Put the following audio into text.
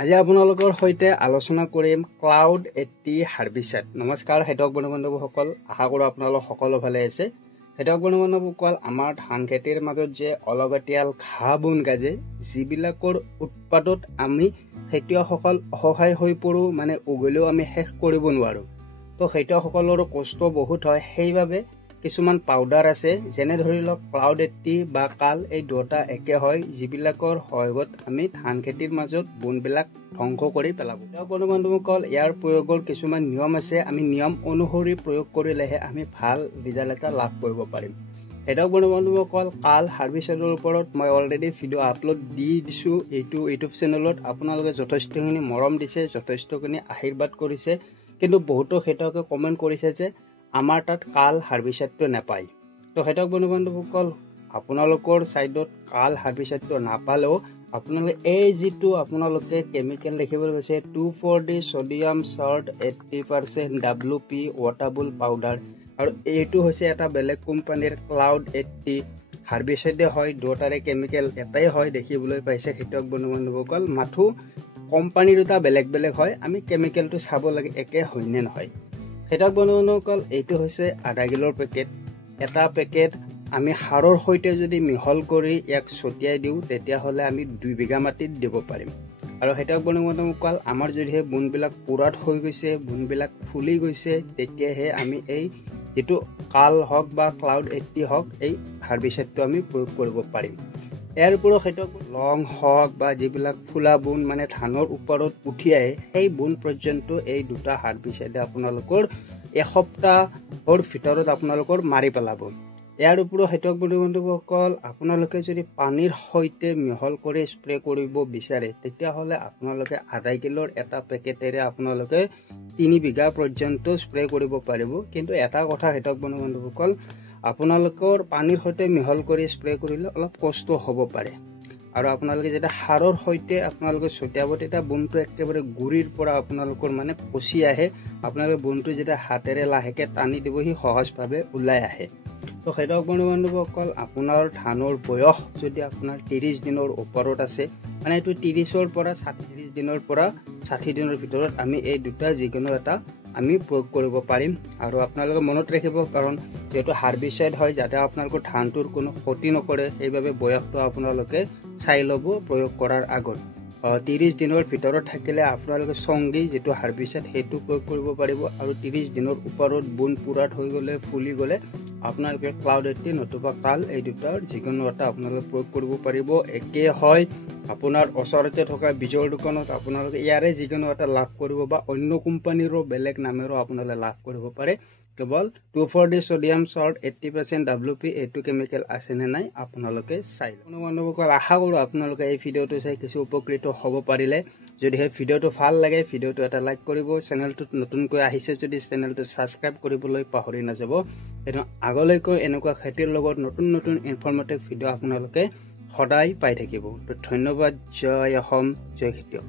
আজি আপোনালোকৰ সৈতে আলোচনা কৰিম ক্লাউড 80 হাৰ্বিসাইড। নমস্কাৰ হেতক বন্ধুসকল, আশা কৰো আপোনালোক সকলো ভালে আছে। হেতক বন্ধুসকল, আমাৰ ধান খেতিৰ মাজত যে অলগতিয়াল ঘাঁহ বন গাজে যিবিলাকৰ উৎপাদনত আমি খেতিয়কসকল অসহায় হৈ পৰো, মানে উগলেও আমি শেষ কৰিব নোৱাৰো। তো খেতিয়কসকলৰ কষ্ট বহুত হয়, সেইবাবে কিছুমান পাউডাৰ আছে, যেনে ধৰি লওক ক্লাউড 80 বা কাল, এই দুটা একে হয়, যিবিলাকৰ সহায়ত আমি ধান খেতিৰ মাজত বনবিলাক ধ্বংস কৰি পেলাব। বন্ধুসকল, ইয়াৰ প্ৰয়োগৰ কিছুমান নিয়ম আছে, আমি নিয়ম অনুসৰি প্ৰয়োগ কৰিলেহে আমি ভাল ৰিজাল্ট এটা লাভ কৰিব পাৰিম। হেতক বন্ধুসকল, কাল হাৰ্বিসাইডৰ ওপৰত মই অলৰেডি ভিডিঅ' আপলোড দি দিছো এইটো ইউটিউব চেনেলত। আপোনালোকে যথেষ্টখিনি মৰম দিছে, যথেষ্টখিনি আশীৰ্বাদ কৰিছে, কিন্তু বহুতো খেতিয়কে কমেণ্ট কৰিছে যে আমাৰ তাত কাল হাৰ্বিসাইডটো নাপায়। তো হেতক বন্ধুসকল, আপোনালোকৰ চাইডত কাল হাৰ্বিসাইডটো নাপালেও আপোনালোকে এই যিটো আপোনালোকে কেমিকেল দেখিবলৈ পাইছে 2,4-D sodium salt 80% WP wettable powder, আৰু এইটো হৈছে এটা বেলেগ কোম্পানীৰ ক্লাউড 80 হাৰ্বিসাইডে হয়। দুটাৰে কেমিকেল এটাই হয়, দেখিবলৈ পাইছে খেতিয়ক বন্ধুসকল, মাথো কোম্পানী দুটা বেলেগ বেলেগ হয়। আমি কেমিকেলটো চাব লাগে একে হয় নে নহয়। খেতিয়ক বন্ধুসকল, এইটো হৈছে আধা কিলোৰ পেকেট। এটা পেকেট আমি সাৰৰ সৈতে যদি মিহল কৰি ইয়াক ছটিয়াই দিওঁ, তেতিয়াহ'লে আমি 2 বিঘা মাটিত দিব পাৰিম। আৰু খেতিয়ক বন্ধুসকল, আমাৰ যদিহে বনবিলাক পুৰাত হৈ গৈছে, বনবিলাক ফুলি গৈছে, তেতিয়াহে আমি এই যিটো কাল হওক বা ক্লাউড 80 হওক, এই হাৰ্বিসাইডটো আমি প্ৰয়োগ কৰিব পাৰিম। ইয়াৰ উপৰিও খেতিয়ক লং হওক বা যিবিলাক ফুলা বন মানে ধানৰ ওপৰত উঠি আহে, সেই বন পৰ্যন্ত এই দুটা হাৰ্বিসাইডে আপোনালোকৰ এসপ্তাহৰ ভিতৰত আপোনালোকৰ মাৰি পেলাব। ইয়াৰ উপৰিও খেতিয়ক বন্ধুসকল, আপোনালোকে যদি পানীৰ সৈতে মিহল কৰি স্প্ৰে কৰিব বিচাৰে, তেতিয়াহ'লে আপোনালোকে আধা কিলোৰ এটা পেকেটেৰে আপোনালোকে 3 বিঘা পৰ্যন্ত স্প্ৰে কৰিব পাৰিব। কিন্তু এটা কথা খেতিয়ক বন্ধুসকল, আপোনালোকৰ পানীৰ সৈতে মিহল কৰি স্প্ৰে কৰিলে অলপ কষ্ট হ'ব পাৰে। আৰু আপোনালোকে যেতিয়া সাৰৰ সৈতে আপোনালোকে ছটিয়াব, তেতিয়া বনটো একেবাৰে গুৰিৰ পৰা আপোনালোকৰ মানে পচি আহে। আপোনালোকে বনটো যেতিয়া হাতেৰে লাহেকে টানি দিব, সি সহজভাৱে ওলাই আহে। তো খেতিয়ক বন্ধুসকল, আপোনাৰ ধানৰ বয়স যদি আপোনাৰ 30 দিনৰ ওপৰত আছে, মানে এইটো 30ৰ পৰা 30 দিনৰ পৰা 60 দিনৰ ভিতৰত আমি এই দুটা যিকোনো এটা আমি প্ৰয়োগ কৰিব পাৰিম। আৰু আপোনালোকে মনত ৰাখিব, কাৰণ যিহেতু হাৰ্বিসাইড হয়, যাতে আপোনালোকৰ ধানটোৰ কোনো ক্ষতি নকৰে, সেইবাবে বয়সটো আপোনালোকে চাই ল'ব প্ৰয়োগ কৰাৰ আগত। 30 দিনৰ ভিতৰত থাকিলে আপোনালোকে চংগী যিটো হাৰ্বিসাইড সেইটো প্ৰয়োগ কৰিব পাৰিব। আৰু 30 দিনৰ ওপৰত বন পুৰাত হৈ গ'লে, ফুলি গ'লে আপোনালোকে ক্লাউড 80 নতুবা কাল, এই দুটাৰ যিকোনো এটা আপোনালোকে প্ৰয়োগ কৰিব পাৰিব। একে হয়, আপোনাৰ ওচৰতে থকা বীজৰ দোকানত আপোনালোকে ইয়াৰে যিকোনো এটা লাভ কৰিব, বা অন্য কোম্পানীৰো বেলেগ নামেৰো আপোনালোকে লাভ কৰিব পাৰে। কেৱল 2,4-D ছডিয়াম সল্ট 80% WP এইটো কেমিকেল আছে নে নাই আপোনালোকে চাই বন্ধুসকল। আশা কৰোঁ আপোনালোকে এই ভিডিঅ'টো চাই কিছু উপকৃত হ'ব পাৰিলে। যদিহে ভিডিঅ'টো ভাল লাগে, ভিডিঅ'টো এটা লাইক কৰিব। চেনেলটোত নতুনকৈ আহিছে যদি চেনেলটো ছাবস্ক্ৰাইব কৰিবলৈ পাহৰি নাযাব। আগলৈকৈ এনেকুৱা খেতিৰ লগত নতুন নতুন ইনফৰ্মেটিভ ভিডিঅ' আপোনালোকে সদায় পাই থাকিব। তো ধন্যবাদ। জয় অসম, জয় খেতিয়ক।